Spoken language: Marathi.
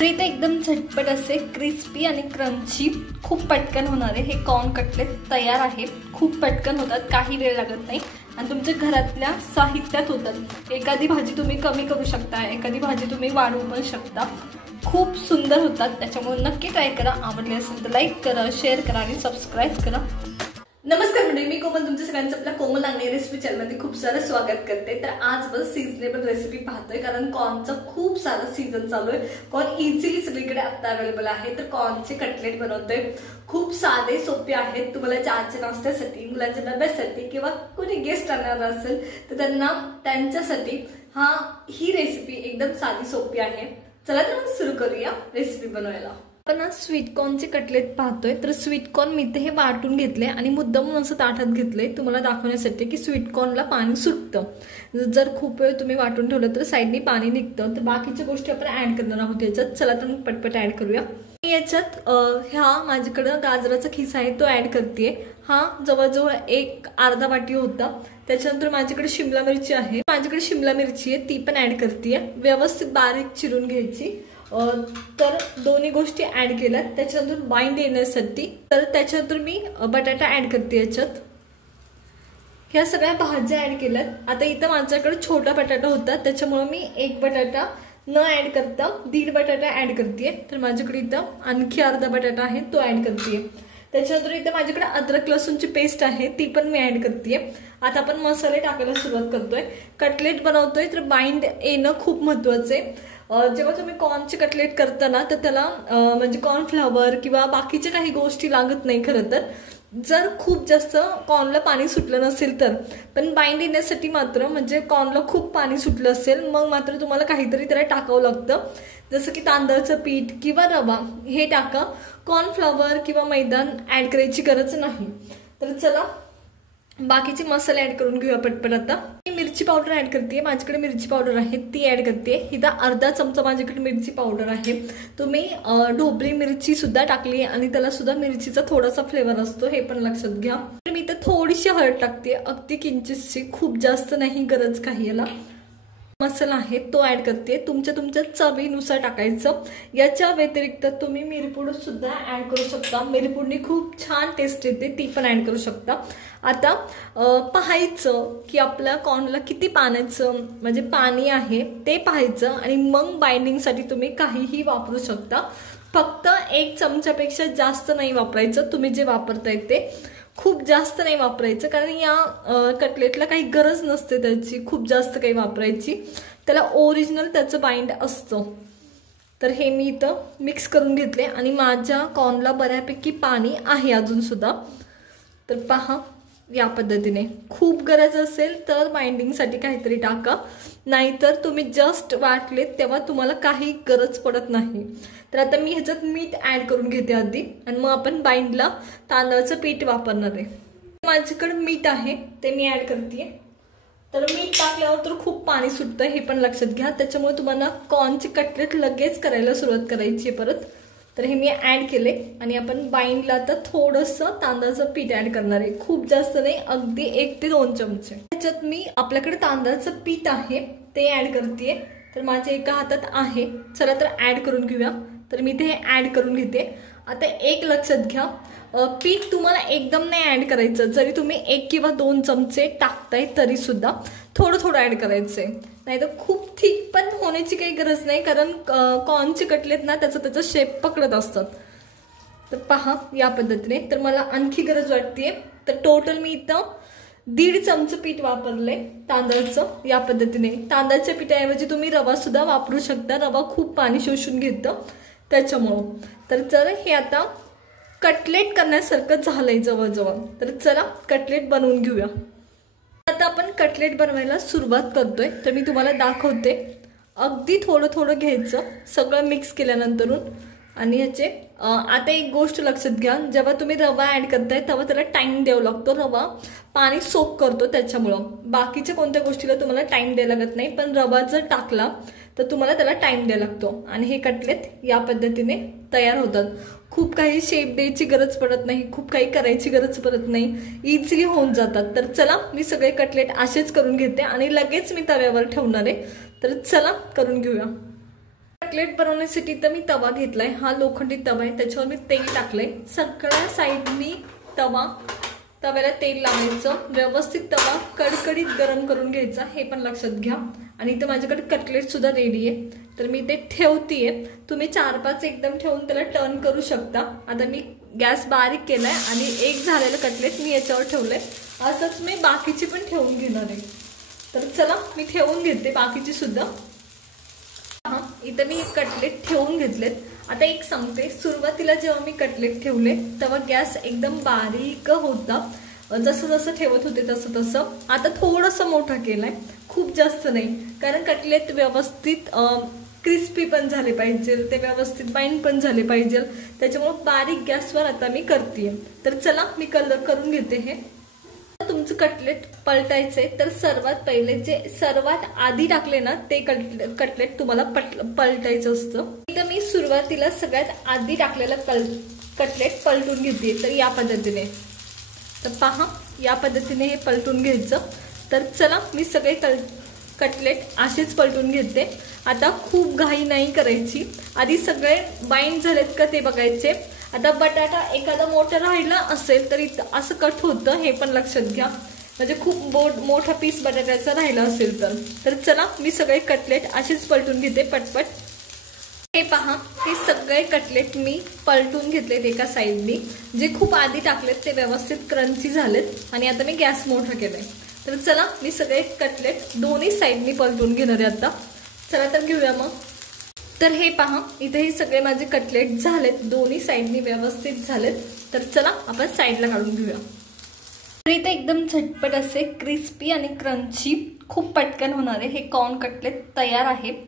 तर इथे एकदम झटपट असे क्रिस्पी आणि क्रंची खूप पटकन होणारे हे कॉर्न कटलेट तयार आहे। खूप पटकन होतात, काही वेळ लागत नाही आणि तुमच्या घरातल्या साहित्यात होतात। एखादी भाजी तुम्ही कमी करू शकता, एखादी भाजी तुम्ही वाढवू पण शकता। खूप सुंदर होतात, त्याच्यामुळे नक्की ट्राय करा। आवडले असेल तर लाईक करा, शेअर करा आणि सबस्क्राइब करा। नमस्कार मंडळी, मी कोमल तुमच्या सगळ्यांचं आपल्या कोमल नांगणे रेसिपी चॅनलमध्ये खूप सारं स्वागत करते। तर आज बस सीझनेबल रेसिपी पाहतोय, कारण कॉर्नचा खूप सारा सीझन चालू आहे। कॉर्न इझिली सगळीकडे आता अवेलेबल आहे। तर कॉर्नचे कटलेट बनवतोय, खूप साधे सोपे आहेत। तुम्हाला चहाच्या नाश्त्यासाठी, मुलांच्या डब्यासाठी किंवा कोणी गेस्ट आणणार असेल तर त्यांच्यासाठी ही रेसिपी एकदम साधी सोपी आहे। चला तर मग सुरू करूया रेसिपी बनवायला। आपण आज स्वीट कॉर्नचे कटलेट पाहतोय। तर स्वीट कॉर्न मी इथे हे वाटून घेतले आणि मुद्दाम असं ताटात घेतले तुम्हाला दाखवण्यासाठी की स्वीट कॉर्नला पाणी सुटतं। जर खूप वेळ तुम्ही वाटून ठेवलं तर साईडनी पाणी निघतं। तर बाकीच्या गोष्टी आपण ऍड करणार आहोत याच्यात। चला तर मग पटपट ऍड करूया। याच्यात माझ्याकडे गाजराचा खिसा आहे तो ऍड करतेय। हा जवळजवळ एक अर्धा वाटी होता। त्याच्यानंतर माझ्याकडे शिमला मिरची आहे, ती पण ऍड करतेय। व्यवस्थित बारीक चिरून घ्यायची। तर दोन्ही गोष्टी ऍड केल्यात त्याच्यानंतर बाइंड येण्यासाठी। तर त्याच्यानंतर मी बटाटा ऍड करते याच्यात। ह्या सगळ्या भाज्या ऍड केल्यात। आता इथं माझ्याकडे छोटा बटाटा होता त्याच्यामुळे मी एक बटाटा न ऍड करता 1.5 बटाटा ऍड करतेय। तर माझ्याकडे इथं आणखी अर्धा बटाटा आहे तो ऍड करतेय। त्याच्यानंतर इथे माझ्याकडे अद्रक लसूणची पेस्ट आहे ती पण मी ऍड करतेय। आता आपण मसाले टाकायला सुरुवात करतोय। कटलेट बनवतोय तर बाइंड येणं खूप महत्वाचं आहे। जेव्हा तुम्ही कॉर्नचे कटलेट करताना तर त्याला म्हणजे कॉर्नफ्लॉवर किंवा बाकीच्या काही गोष्टी लागत नाही खरं तर। जर खूप जास्त कॉर्नला पाणी सुटलं नसेल तर, पण बाइंड येण्यासाठी मात्र म्हणजे कॉर्नला खूप पाणी सुटलं असेल मग मात्र तुम्हाला काहीतरी त्याला टाकावं लागतं। जसं की तांदळाचं पीठ किंवा रवा हे टाका, कॉर्नफ्लॉवर किंवा मैदा ऍड करायची गरज नाही। तर चला बाकीचे मसाले ऍड करून घेऊया पटपट। आता मिरची पावडर ऍड करते। माझ्याकडे मिरची पावडर आहे ती ऍड करते। इथं अर्धा चमचा माझ्याकडे मिरची पावडर आहे। तुम्ही ढोबळी मिरची सुद्धा टाकली आणि त्याला सुद्धा मिरचीचा थोडासा फ्लेवर असतो, हे पण लक्षात घ्या। तर मी इथं थोडीशी हळद टाकते, अगदी किंचितशी, खूप जास्त नाही गरज काही याला। मसाला आहे तो ऍड करते, तुमच्या चवीनुसार टाकायचं। याच्या व्यतिरिक्त तुम्ही मिरपूड सुद्धा ऍड करू शकता। मिरपूडनी खूप छान टेस्ट येते, ती पण ऍड करू शकता। आता पाहायचं की आपल्या कॉर्नला किती पाण्याचं म्हणजे पाणी आहे ते पाहायचं आणि मग बाइंडिंगसाठी तुम्ही काहीही वापरू शकता। फक्त 1 चमच्यापेक्षा जास्त नाही वापरायचं। तुम्ही जे वापरताय ते खूप जास्त नाही वापरायचं, कारण या कटलेटला काही गरज नसते त्याची खूप जास्त काही वापरायची। त्याला ओरिजिनल त्याचं बाइंड असतं। तर हे मी इथं मिक्स करून घेतले आणि माझ्या कॉर्नला बऱ्यापैकी पाणी आहे अजून सुद्धा। तर पहा या पद्धतीने। खूप गरज असेल तर बाइंडिंगसाठी काहीतरी टाका, नाहीतर तुम्ही जस्ट वाटले तेव्हा तुम्हाला काही गरज पडत नाही। तर आता मी ह्याच्यात मीठ ऍड करून घेते आधी आणि मग आपण बाइंडला तांदळाचं पीठ वापरणार आहे। माझ्याकडे मीठ आहे ते मी ऍड करते। तर मीठ टाकल्यावर तर खूप पाणी सुटतं, हे पण लक्षात घ्या। त्याच्यामुळे तुम्हाला कॉर्नचे कटलेट लगेच करायला सुरुवात करायची आहे परत। तर हे मी ऍड केले आणि आपण बाइंडला आता थोडंसं तांदळाचं पीठ ऍड करणार आहे, खूप जास्त नाही, अगदी 1 ते 2 चमचे। त्याच्यात मी आपल्याकडे तांदळाचं पीठ आहे ते ऍड करते। तर माझ्या एका हातात आहे, चला तर ऍड करून घेऊया। तर मी ते ऍड करून घेते। आता एक लक्षात घ्या, पीठ तुम्हाला एकदम नाही ऍड करायचं। जरी तुम्ही 1 किंवा 2 चमचे टाकताय तरी सुद्धा थोडं थोडं ऍड करायचंय, नाही तर खूप थिक पण होण्याची काही गरज नाही, कारण कॉर्नचे कटलेट ना त्याचा शेप पकडत असतात। तर पहा या पद्धतीने। तर मला आणखी गरज वाटते, तर टोटल मी इथं 1.5 चमचे पीठ वापरले तांदळाचं। या पद्धतीने तांदळाच्या पिठाऐवजी तुम्ही रवा सुद्धा वापरू शकता, रवा खूप पाणी शोषून घेतं त्याच्यामुळं। तर जर हे आता कटलेट करण्यासारखं झालंय जवळजवळ, तर चला कटलेट बनवून घेऊया। आता आपण कटलेट बनवायला सुरुवात करतोय। तर मी तुम्हाला दाखवते, अगदी थोडं थोडं घ्यायचं सगळं मिक्स केल्यानंतरून। आणि ह्याचे आता एक गोष्ट लक्षात घ्या, जेव्हा तुम्ही रवा ऍड करताय तेव्हा त्याला टाइम द्यावा लागतो। रवा पाणी सोक करतो त्याच्यामुळं, बाकीच्या कोणत्या गोष्टीला तुम्हाला टाइम द्यायला लागत नाही, पण रवा जर टाकला तर तुम्हाला त्याला टाइम द्यायला लागतो। आणि हे कटलेट या पद्धतीने तयार होतात। खूप काही शेप द्यायची गरज पडत नाही, खूप काही करायची गरज पडत नाही, इझिली होऊन जातात। तर चला मी सगळे कटलेट असेच करून घेते आणि लगेच मी तव्यावर ठेवणार आहे। तर चला करून घेऊया। कटलेट बनवण्यासाठी तर मी तवा घेतलाय, हा लोखंडी तवा आहे, त्याच्यावर मी तेल टाकलंय। सगळ्या साईडनी तव्याला तेल लावायचं, व्यवस्थित तवा कडकडीत गरम करून घ्यायचा, हे पण लक्षात घ्या। आणि इथं माझ्याकडे कटलेट सुद्धा रेडी आहे, तर मी ते ठेवतीये। तुम्ही 4-5 एकदम ठेवून त्याला टर्न करू शकता। आता मी गॅस बारीक केलाय आणि एक झालेलं कटलेट मी याच्यावर ठेवलंय, असंच मी बाकीची पण ठेवून घेणार आहे। तर चला मी ठेवून घेते बाकीची सुद्धा। इथं मी कटलेट ठेवून घेतलेत। आता एक सांगते, सुरुवातीला जेव्हा मी कटलेट ठेवले तेव्हा गॅस एकदम बारीक होता, जसं जसं ठेवत होते तसं तसं। आता थोडंसं मोठं केलंय, खूप जास्त नाही, कारण कटलेट व्यवस्थित क्रिस्पी पण झाले पाहिजे, ते व्यवस्थित बाइंड पण झाले पाहिजे, त्याच्यामुळे बारीक गॅसवर आता मी करतेय। तर चला मी करून घेते हे। तुमचं कटलेट पलटायचंय तर सर्वात पहिले जे सर्वात आधी टाकले ना ते कटलेट तुम्हाला पलटायचं असतं। इथं मी सुरुवातीला सगळ्यात आधी टाकलेलं कटलेट पलटून घेते, तर या पद्धतीने। तर पहा, या पद्धतीने हे पलटून घ्यायचं। तर चला मी सगळे कटलेट असेच पलटून घेते। आता खूप घाई नाही करायची, आधी सगळे बाइंड झालेत का ते बघायचे। आता बटाटा एखादा मोठा राहिला असेल तरी असं कट होतं, हे पण लक्षात घ्या, म्हणजे खूप मोठा पीस बटाट्याचा राहिला असेल तर चला मी सगळे कटलेट असेच पलटून घेते पटपट। हे पहा, हे सगळे कटलेट मी पलटून घेतलेत एका साईडनी, जे खूप आधी टाकलेत ते व्यवस्थित क्रंची झालेत आणि आता मी गॅस मोठा केलाय। तर चला मी सगळे कटलेट दोन्ही साईडनी पलटून घेणार आहे आता। चला तर घेऊया मग। तर हे पहा, इथे हे सगळे माझे कटलेट झालेत, दोन्ही साईडनी व्यवस्थित झालेत। तर चला आपण साईडला काढून घेऊया। तर इथे एकदम झटपट असे क्रिस्पी आणि क्रंची खूप पटकन होणारे हे कॉर्न कटलेट तयार आहे।